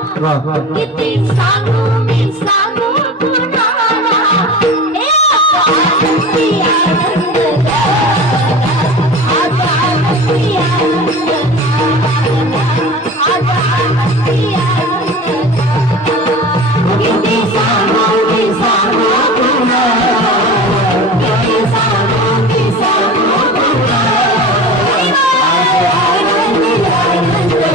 किती सांगू मी सांगू कुणाला हे आनंदी आनंद आज आनंदी आनंद आज आनंदी आनंद किती सांगू मी सांगू कुणाला किती सांगू मी सांगू कुणाला आज आनंदी आनंद